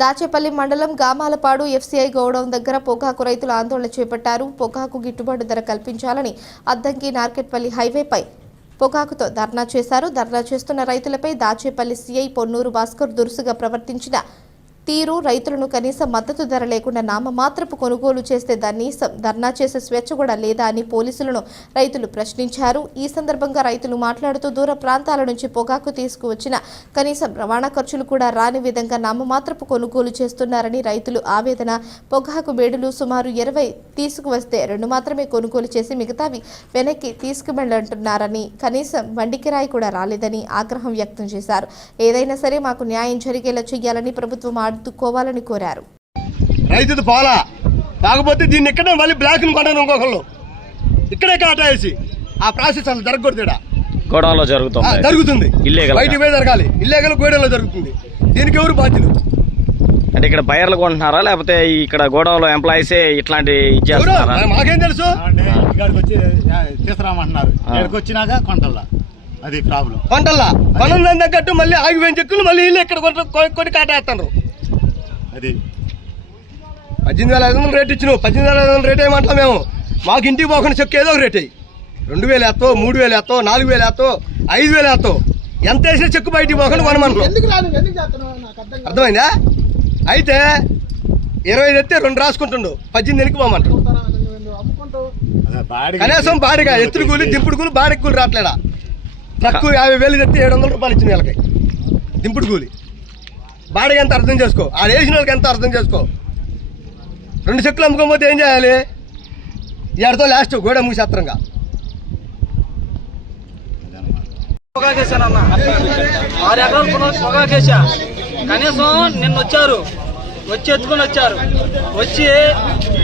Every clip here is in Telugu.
దాచేపల్లి మండలం గామాలపాడు ఎఫ్సీఐ గౌడౌన్ దగ్గర పొగాకు రైతులు ఆందోళన చేపట్టారు. పొగాకు గిట్టుబాటు ధర కల్పించాలని అద్దంకి నార్కెట్పల్లి హైవేపై పొగాకుతో ధర్నా చేశారు. ధర్నా చేస్తున్న రైతులపై దాచేపల్లి సీఐ పొన్నూరు భాస్కర్ దురుసుగా ప్రవర్తించిన తీరు రైతులను కనీస మద్దతు ధర లేకుండా నామమాత్రపు కొనుగోలు చేస్తే కనీసం ధర్నా చేసే స్వేచ్ఛ కూడా లేదా అని పోలీసులను రైతులు ప్రశ్నించారు. ఈ సందర్భంగా రైతులు మాట్లాడుతూ దూర ప్రాంతాల నుంచి పొగాకు తీసుకువచ్చిన కనీసం రవాణా ఖర్చులు కూడా రాని విధంగా నామమాత్రపు కొనుగోలు చేస్తున్నారని రైతులు ఆవేదన. పొగాకు బేడులు సుమారు ఇరవై తీసుకువస్తే రెండు మాత్రమే కొనుగోలు చేసి మిగతావి వెనక్కి తీసుకువెళ్ళంటున్నారని కనీసం బండి కిరాయి కూడా రాలేదని ఆగ్రహం వ్యక్తం చేశారు. ఏదైనా సరే మాకు న్యాయం జరిగేలా చేయాలని ప్రభుత్వం ఆదుకోవాలని కోరారు. రైతుది పోలా. కాకపోతే దీన్ని ఇక్కడే మళ్ళీ బ్లాక్ కొన్నాను ఇంకొకళ్ళు. ఇక్కడే కాటా వేసి ఆ ప్రాసెస్ అసలు జరగకూడదు ఆ, జరుగుతుంది. జరుగుతుంది. బయటికి పోయి జరగాలి. ఇల్లేగల్ గోడెంలో జరుగుతుంది. దీనికి ఎవరు బాధ్యులు? అంటే ఇక్కడ బయర్లు కొంటున్నారా? లేకపోతే ఇక్కడ గోడౌన్లో ఎంప్లాయీసే ఇట్లాంటి ఇచ్చేస్తున్నారా మాకేం తెలుసు? ఇక్కడికి వచ్చి తీసుకురామంటున్నారు. ఇక్కడికి వచ్చినాక కొంటల్లా. అది ప్రాబ్లం తగ్గట్టు మళ్ళీ ఆగిపోయిన చెక్కులు మళ్ళీ ఇల్లు ఇక్కడ కొట్ట- కొ- కొట్టి కాటేస్తున్నారు అది. పద్దెనిమిది వేల ఐదు వందలు రేట్ ఇచ్చినావు. పద్దెనిమిది వేల ఐదు వందలు రేట్ వేయమంటాం మేము? మాకు ఇంటికి పోకుండా చెక్కు ఏదో ఒక రేట్. అయ్యి రెండు వేలు వేస్తావు మూడు వేలు వేస్తావు నాలుగు వేలు వేస్తావు ఐదు వేలు వేస్తావు. ఎంత వేసినా చెక్కు బయటికి పోకుండా కొనమంటున్నాం అర్థమైందా? అయితే ఇరవై ఎత్తే రెండు రాసుకుంటుండు. పద్దెనిమిది ఎనికి పోమంటాడు. కనీసం బాడిగా ఎత్తుడు కూలి దింపుడు కూలి బాడిగ కూలి రావట్లేడా ట్రక్కు యాభై వేలు తెస్తే ఏడు వందల రూపాయలు ఇచ్చిన వీళ్ళకి. దింపుడు కూలి. బాడిగ ఎంత అర్థం చేసుకో? ఆడ వేసిన వాళ్ళకి ఎంత అర్థం చేసుకో? రెండు చెక్కులు అమ్ముకోకపోతే ఏం చేయాలి? ఏడతో లాస్ట్ గోడ మూసేత్రంగా పొగాకేశానన్న. ఆరు ఎకరాలు పొగా- పొగాకేశా. కనీసం నిన్న వచ్చారు. వచ్చి ఎత్తుకొని వచ్చారు. వచ్చి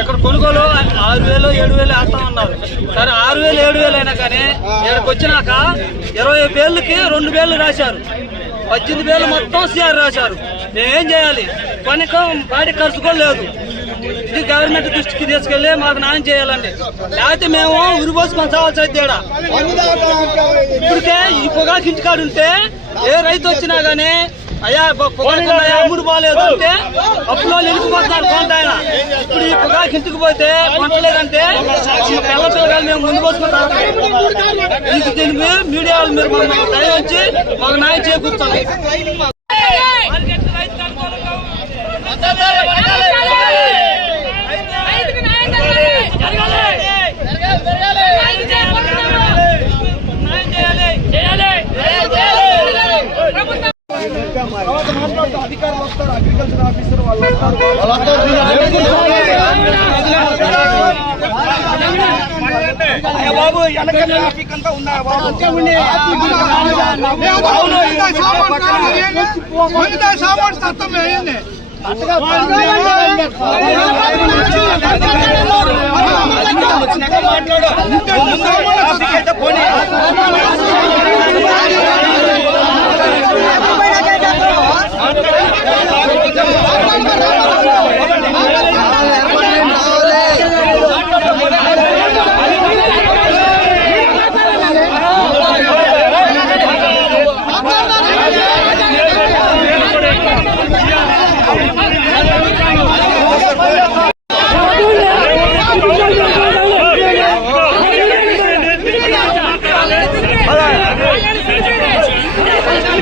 ఇక్కడ కొనుగోలు ఆరు వేలు ఏడు వేలు వేస్తా ఉన్నారు. సరే ఆరు వేలు ఏడు వేలు అయినా కానీ ఇక్కడికి వచ్చినాక ఇరవై వేలకి రెండు వేలు రాశారు. పద్దెనిమిది వేలు మొత్తం సిఆర్ రాశారు. మేమేం చేయాలి? కనీసం బాడీ ఖర్చు కూడా లేదు. ఇది గవర్నమెంట్ దృష్టికి తీసుకెళ్ళి మాకు న్యాయం చేయాలండి. లేకపోతే మేము ఉరిపోసుకొని చావాల్సి అయితే ఇప్పటికే ఈ పొగాకు ఇంటికాడు ఉంటే ఏ రైతు వచ్చినా గానీ అయ్యా బ- పొగాకు ఉన్నాయా, అమ్ముడు బాగాలేదు అంటే అప్పులో నిలిచిపోతున్నారు కొంత ఆయన. ఇప్పుడు ఈ పొగాకు ఇంటికి పోతే కొంటలేదంటే ఈ పిల్ల పిల్లగాలు మేము ముందు పోసుకుంటాం. ఇది దీని మీద మీడియా వాళ్ళు మీరు మమ్మల్ని దయ వచ్చి మాకు న్యాయం చేకూర్చాలి అగ్రికల్చర్ ఆఫీసర్ వాళ్ళు మాట్లాడు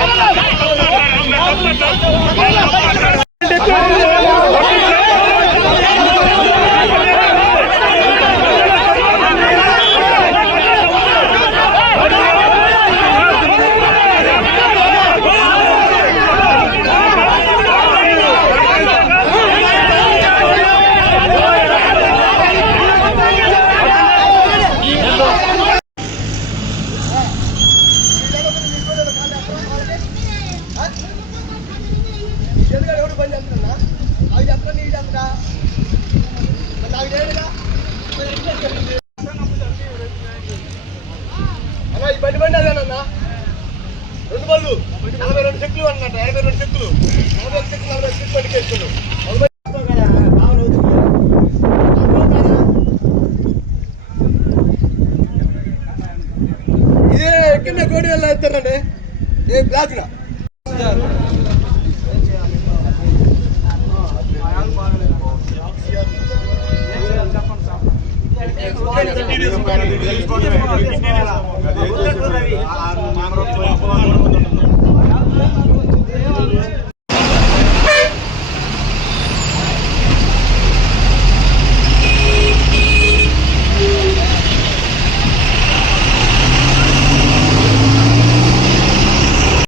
Vamos! కింద కోడి వెళ్ళి వేస్తారండి ఏ బ్లాక్ నా అది